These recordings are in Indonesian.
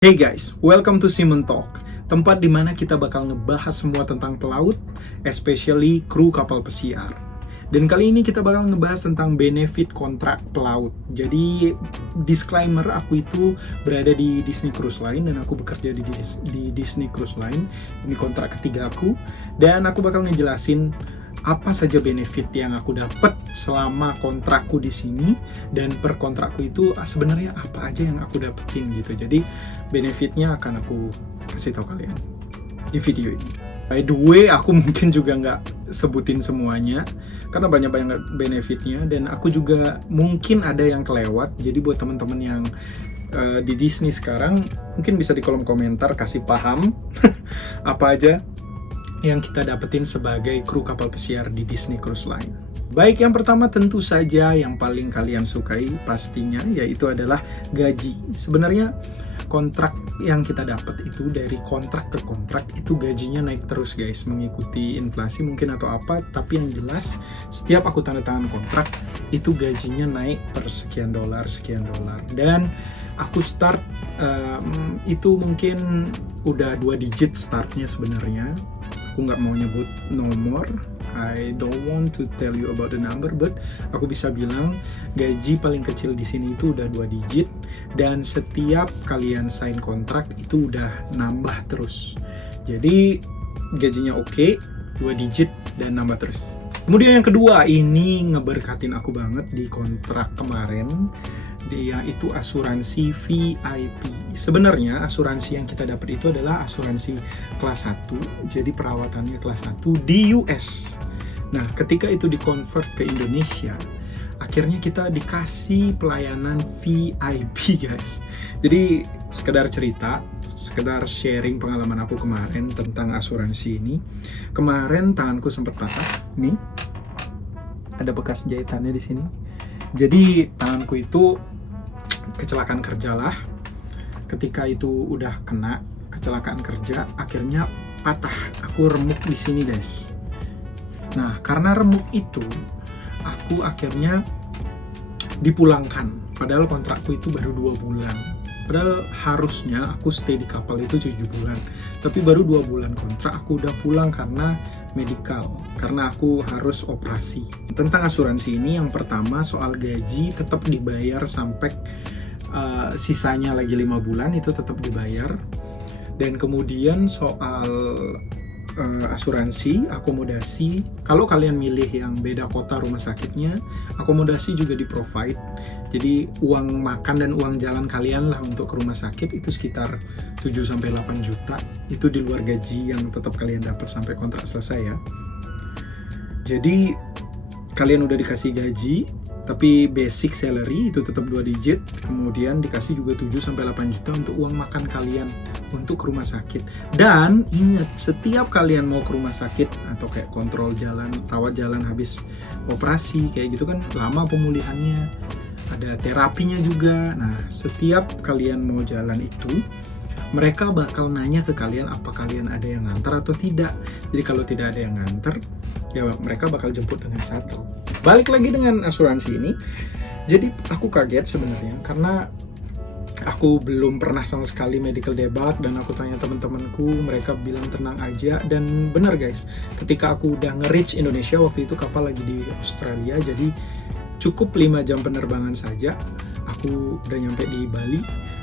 Hey guys, welcome to Simon Talk, tempat dimana kita bakal ngebahas semua tentang pelaut, especially kru kapal pesiar. Dan kali ini kita bakal ngebahas tentang benefit kontrak pelaut. Jadi, disclaimer, aku itu berada di Disney Cruise Line dan aku bekerja di Disney Cruise Line. Ini kontrak ketiga aku, dan aku bakal ngejelasin apa saja benefit yang aku dapat selama kontrakku di sini, dan per kontrakku itu sebenarnya apa aja yang aku dapetin gitu. Jadi benefitnya akan aku kasih tahu kalian di video ini. By the way, aku mungkin juga nggak sebutin semuanya karena banyak benefitnya, dan aku juga mungkin ada yang kelewat. Jadi buat teman-teman yang di Disney sekarang, mungkin bisa di kolom komentar kasih paham apa aja yang kita dapetin sebagai kru kapal pesiar di Disney Cruise Line. Baik, yang pertama tentu saja yang paling kalian sukai pastinya yaitu adalah gaji. Sebenarnya kontrak yang kita dapat itu dari kontrak ke kontrak itu gajinya naik terus guys, mengikuti inflasi mungkin atau apa, tapi yang jelas setiap aku tanda tangan kontrak itu gajinya naik per sekian dolar. Dan aku start itu mungkin udah 2 digit startnya sebenarnya. Aku nggak mau nyebut nomor, I don't want to tell you about the number, but aku bisa bilang gaji paling kecil di sini itu udah 2 digit, dan setiap kalian sign kontrak itu udah nambah terus. Jadi gajinya oke, 2 digit dan nambah terus. Kemudian yang kedua, ini ngeberkatin aku banget di kontrak kemarin, dia itu asuransi VIP. Sebenarnya asuransi yang kita dapat itu adalah asuransi kelas 1, jadi perawatannya kelas 1 di US. Nah, ketika itu di-convert ke Indonesia, akhirnya kita dikasih pelayanan VIP guys. Jadi sekedar cerita, sekedar sharing pengalaman aku kemarin tentang asuransi ini. Kemarin tanganku sempat patah, nih ada bekas jahitannya di sini. Jadi tanganku itu kecelakaan kerja lah. Ketika itu udah kena kecelakaan kerja, akhirnya patah. Aku remuk di sini guys. Nah, karena remuk itu, aku akhirnya dipulangkan. Padahal kontrakku itu baru 2 bulan. Padahal harusnya aku stay di kapal itu 7 bulan. Tapi baru 2 bulan kontrak, aku udah pulang karena medical. Karena aku harus operasi. Tentang asuransi ini, yang pertama soal gaji tetap dibayar sampai sisanya lagi 5 bulan itu tetap dibayar. Dan kemudian soal asuransi, akomodasi, kalau kalian milih yang beda kota rumah sakitnya, akomodasi juga di provide. Jadi uang makan dan uang jalan kalian lah untuk ke rumah sakit itu sekitar 7-8 juta. Itu di luar gaji yang tetap kalian dapat sampai kontrak selesai ya. Jadi kalian udah dikasih gaji, tapi basic salary itu tetap 2 digit, kemudian dikasih juga 7-8 juta untuk uang makan kalian untuk ke rumah sakit. Dan ingat, setiap kalian mau ke rumah sakit atau kayak kontrol jalan, rawat jalan habis operasi kayak gitu kan lama pemulihannya, ada terapinya juga. Nah, setiap kalian mau jalan itu mereka bakal nanya ke kalian apa kalian ada yang nganter atau tidak. Jadi kalau tidak ada yang nganter, ya mereka bakal jemput dengan shuttle. Balik lagi dengan asuransi ini, jadi aku kaget sebenarnya karena aku belum pernah sama sekali medical debug, dan aku tanya teman-temanku, mereka bilang tenang aja. Dan benar guys, ketika aku udah nge-reach Indonesia, waktu itu kapal lagi di Australia, jadi cukup 5 jam penerbangan saja aku udah nyampe di Bali.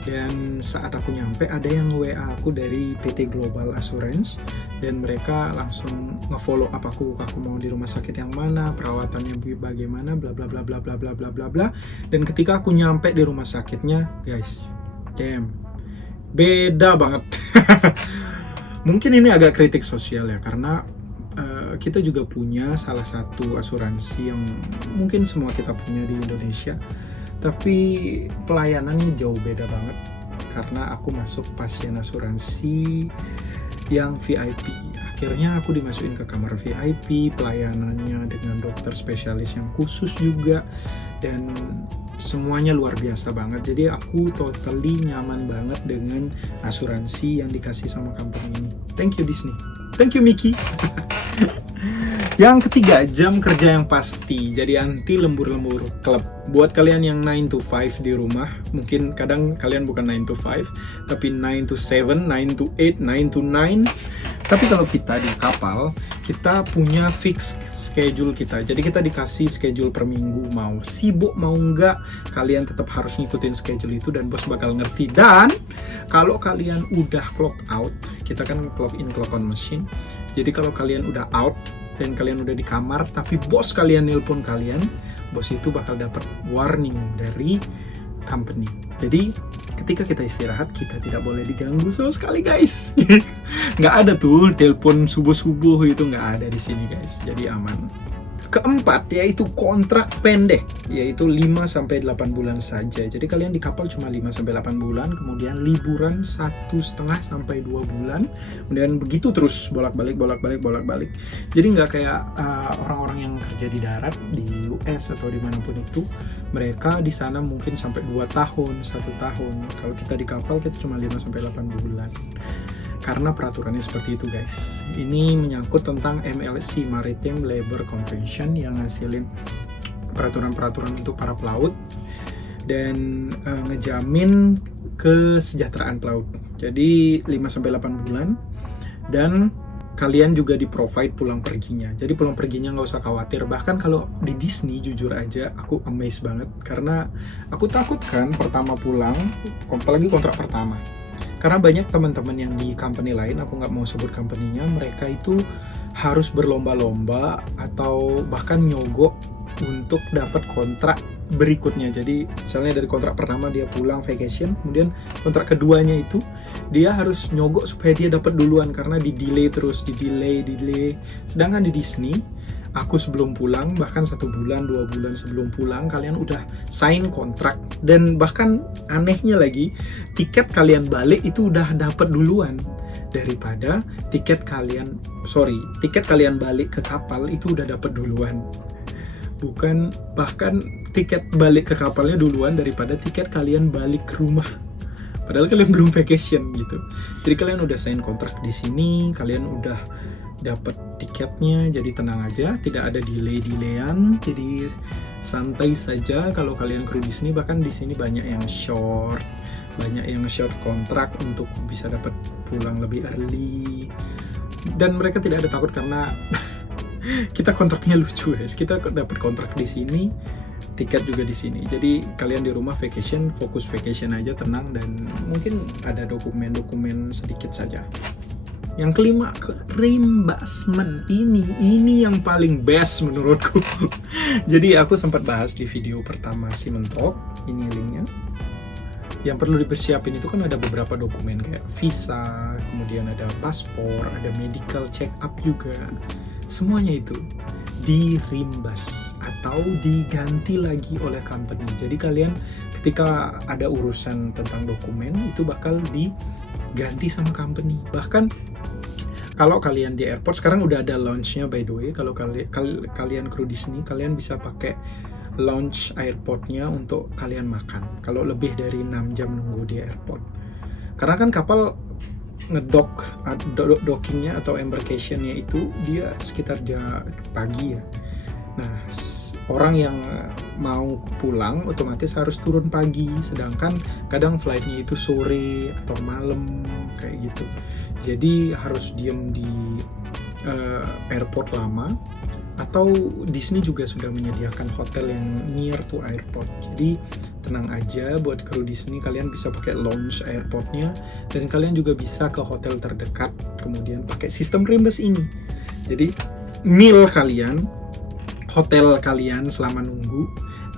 Dan saat aku nyampe, ada yang WA aku dari PT Global Assurance, dan mereka langsung nge-follow up aku mau di rumah sakit yang mana, perawatannya bagaimana, bla bla bla bla bla bla bla bla bla. Dan ketika aku nyampe di rumah sakitnya, guys, damn, beda banget. Mungkin ini agak kritik sosial ya, karena kita juga punya salah satu asuransi yang mungkin semua kita punya di Indonesia, tapi pelayanannya jauh beda banget karena aku masuk pasien asuransi yang VIP. Akhirnya aku dimasukin ke kamar VIP, pelayanannya dengan dokter spesialis yang khusus juga, dan semuanya luar biasa banget. Jadi aku totally nyaman banget dengan asuransi yang dikasih sama company ini. Thank you Disney, thank you Mickey. Yang ketiga, jam kerja yang pasti. Jadi anti lembur-lembur klub. Buat kalian yang 9 to 5 di rumah, mungkin kadang kalian bukan 9 to 5, tapi 9 to 7, 9 to 8, 9 to 9. Tapi kalau kita di kapal, kita punya fix schedule kita. Jadi kita dikasih schedule per minggu. Mau sibuk, mau enggak, kalian tetap harus ngikutin schedule itu dan bos bakal ngerti. Dan kalau kalian udah clock out, kita kan clock in, clock on machine. Jadi kalau kalian udah out, dan kalian udah di kamar, tapi bos kalian nelpon kalian, bos itu bakal dapat warning dari company. Jadi ketika kita istirahat, kita tidak boleh diganggu sama sekali guys. Nggak ada tuh telepon subuh-subuh, itu nggak ada di sini guys, jadi aman. Keempat, yaitu kontrak pendek, yaitu 5-8 bulan saja. Jadi kalian di kapal cuma 5-8 bulan, kemudian liburan 1,5 sampai 2 bulan, kemudian begitu terus bolak-balik. Jadi nggak kayak orang-orang yang kerja di darat, di US atau dimanapun itu, mereka di sana mungkin sampai 2 tahun, 1 tahun. Kalau kita di kapal, kita cuma 5-8 bulan. Karena peraturannya seperti itu guys. Ini menyangkut tentang MLC, Maritime Labour Convention, yang ngasilin peraturan-peraturan untuk para pelaut dan ngejamin kesejahteraan pelaut. Jadi 5-8 bulan, dan kalian juga di-provide pulang perginya. Jadi pulang perginya nggak usah khawatir. Bahkan kalau di Disney, jujur aja aku amazed banget, karena aku takut kan pertama pulang, apalagi kontrak pertama. Karena banyak teman-teman yang di company lain, aku nggak mau sebut company-nya, mereka itu harus berlomba-lomba atau bahkan nyogok untuk dapat kontrak berikutnya. Jadi misalnya dari kontrak pertama dia pulang vacation, kemudian kontrak keduanya itu dia harus nyogok supaya dia dapat duluan, karena di-delay terus, di-delay. Sedangkan di Disney, aku sebelum pulang, bahkan 1 bulan, 2 bulan sebelum pulang, kalian udah sign kontrak. Dan bahkan anehnya lagi, tiket kalian balik itu udah dapat duluan daripada tiket kalian balik ke kapal itu udah dapat duluan. Bahkan tiket balik ke kapalnya duluan daripada tiket kalian balik ke rumah. Padahal kalian belum vacation gitu. Jadi kalian udah sign kontrak di sini, kalian udah dapat tiketnya, jadi tenang aja, tidak ada delay-delayan, jadi santai saja kalau kalian kru di sini. Bahkan di sini banyak yang short kontrak untuk bisa dapat pulang lebih early, dan mereka tidak ada takut karena kita kontraknya lucu guys. Kita dapat kontrak di sini, tiket juga di sini. Jadi kalian di rumah vacation, fokus vacation aja, tenang, dan mungkin ada dokumen sedikit saja. Yang kelima, reimbursement. Ini yang paling best menurutku. Jadi aku sempat bahas di video pertama Simon Talk, ini linknya. Yang perlu dipersiapin itu kan ada beberapa dokumen kayak visa, kemudian ada paspor, ada medical check up juga. Semuanya itu di-reimburse atau diganti lagi oleh company. Jadi kalian ketika ada urusan tentang dokumen itu bakal diganti sama company. Bahkan kalau kalian di airport, sekarang udah ada lounge-nya by the way. Kalau kalian kru Disney, kalian bisa pakai lounge airportnya untuk kalian makan. Kalau lebih dari 6 jam nunggu di airport. Karena kan kapal dockingnya atau embarkation-nya itu dia sekitar pagi ya. Nah, orang yang mau pulang otomatis harus turun pagi, sedangkan kadang flight-nya itu sore atau malam kayak gitu. Jadi harus diem di airport lama, atau Disney juga sudah menyediakan hotel yang near to airport. Jadi tenang aja buat kru Disney, kalian bisa pakai lounge airportnya, dan kalian juga bisa ke hotel terdekat kemudian pakai sistem reimburse ini. Jadi meal kalian, hotel kalian selama nunggu,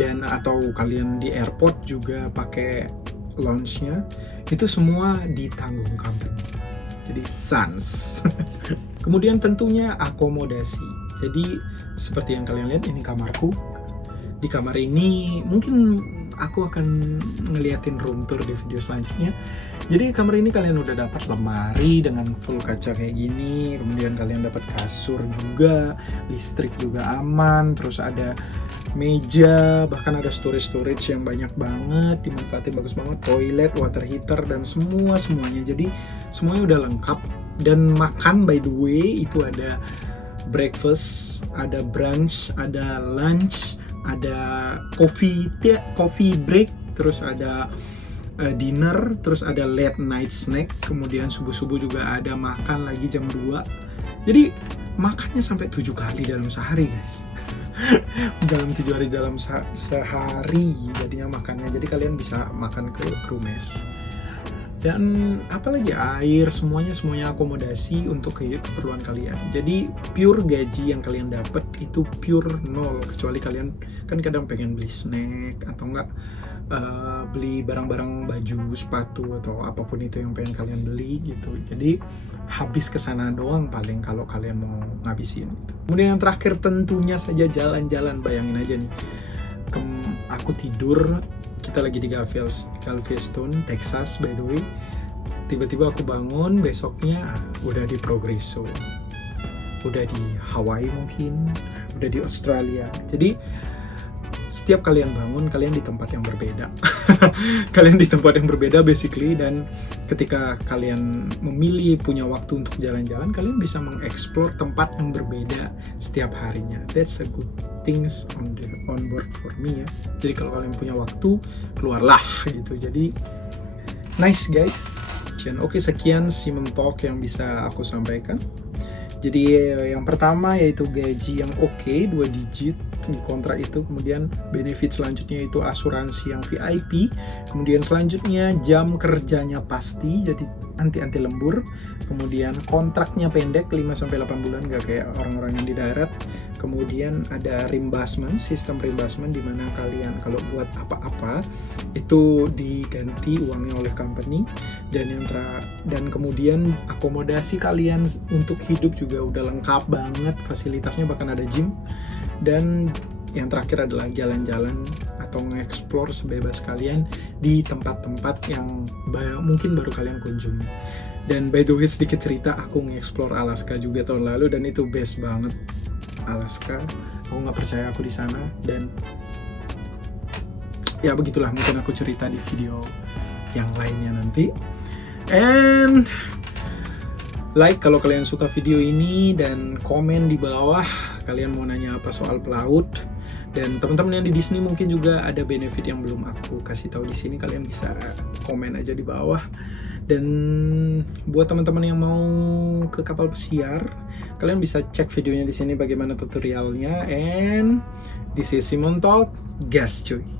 dan atau kalian di airport juga pakai lounge-nya, itu semua ditanggung company. Jadi sans. Kemudian tentunya akomodasi. Jadi seperti yang kalian lihat, ini kamarku. Di kamar ini mungkin aku akan ngeliatin room tour di video selanjutnya. Jadi kamar ini kalian udah dapat lemari dengan full kaca kayak gini, kemudian kalian dapat kasur juga, listrik juga aman, terus ada meja, bahkan ada storage yang banyak banget, dimanfaatin bagus banget, toilet, water heater, dan semuanya. Jadi semuanya udah lengkap. Dan makan by the way itu ada breakfast, ada brunch, ada lunch, ada coffee break, terus ada dinner, terus ada late night snack, kemudian subuh-subuh juga ada makan lagi jam 2. Jadi makannya sampai 7 kali dalam sehari, guys. Dalam 7 hari dalam sehari jadinya makannya. Jadi kalian bisa makan ke crew mess. Dan apalagi air, semuanya akomodasi untuk keperluan kalian. Jadi pure gaji yang kalian dapat itu pure nol, kecuali kalian kan kadang pengen beli snack atau enggak beli barang-barang baju, sepatu atau apapun itu yang pengen kalian beli gitu. Jadi habis kesana doang paling kalau kalian mau ngabisin gitu. Kemudian yang terakhir tentunya saja jalan-jalan. Bayangin aja nih, aku tidur, kita lagi di Galveston, Texas by the way. Tiba-tiba aku bangun, besoknya udah di Progreso, udah di Hawaii mungkin, udah di Australia. Jadi setiap kalian bangun, kalian di tempat yang berbeda. Kalian di tempat yang berbeda basically, dan ketika kalian memilih punya waktu untuk jalan-jalan, kalian bisa mengeksplor tempat yang berbeda setiap harinya. That's a good things on board for me ya. Jadi kalau kalian punya waktu, keluarlah gitu. Jadi nice guys. Oke, sekian Simon Talk yang bisa aku sampaikan. Jadi yang pertama yaitu gaji yang oke, 2 digit di kontrak itu. Kemudian benefit selanjutnya itu asuransi yang VIP. Kemudian selanjutnya jam kerjanya pasti, jadi anti lembur. Kemudian kontraknya pendek 5-8 bulan, gak kayak orang-orang yang di darat. Kemudian ada reimbursement, sistem reimbursement di mana kalian kalau buat apa-apa itu diganti uangnya oleh company. Dan kemudian akomodasi kalian untuk hidup juga udah lengkap banget, fasilitasnya bahkan ada gym. Dan yang terakhir adalah jalan-jalan atau nge-explore sebebas kalian di tempat-tempat yang mungkin baru kalian kunjungi. Dan by the way, sedikit cerita, aku nge-explore Alaska juga tahun lalu dan itu best banget. Alaska, aku nggak percaya aku di sana, dan ya begitulah, mungkin aku cerita di video yang lainnya nanti. And like kalau kalian suka video ini, dan komen di bawah kalian mau nanya apa soal pelaut. Dan teman-teman yang di Disney mungkin juga ada benefit yang belum aku kasih tahu di sini, kalian bisa komen aja di bawah. Dan buat teman-teman yang mau ke kapal pesiar, kalian bisa cek videonya di sini bagaimana tutorialnya. And this is Simon Talk, gas cuy.